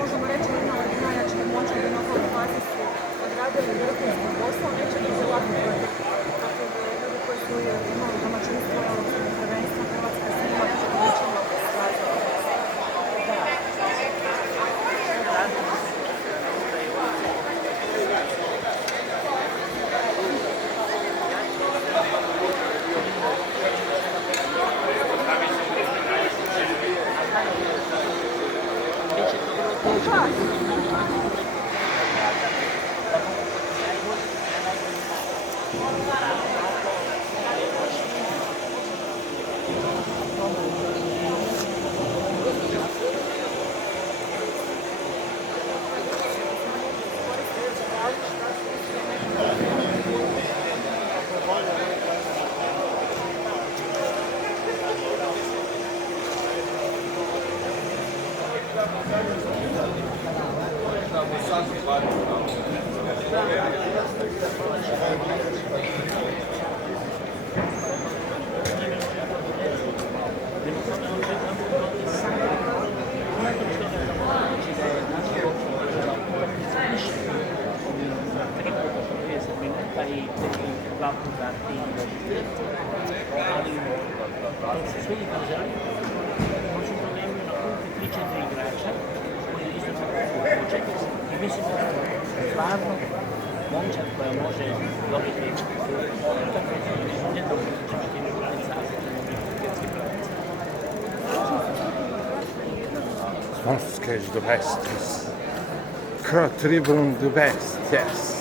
možemo reći jedna od najjačih momčadi na ovoj fazi su odradili vrhunski posao, neće biti lako protiv ljudi koji su imali domaćinstvo europskog prvenstva Hrvatska s njima nećemo Sponsor's the best. Kurt Tribune the best, yes.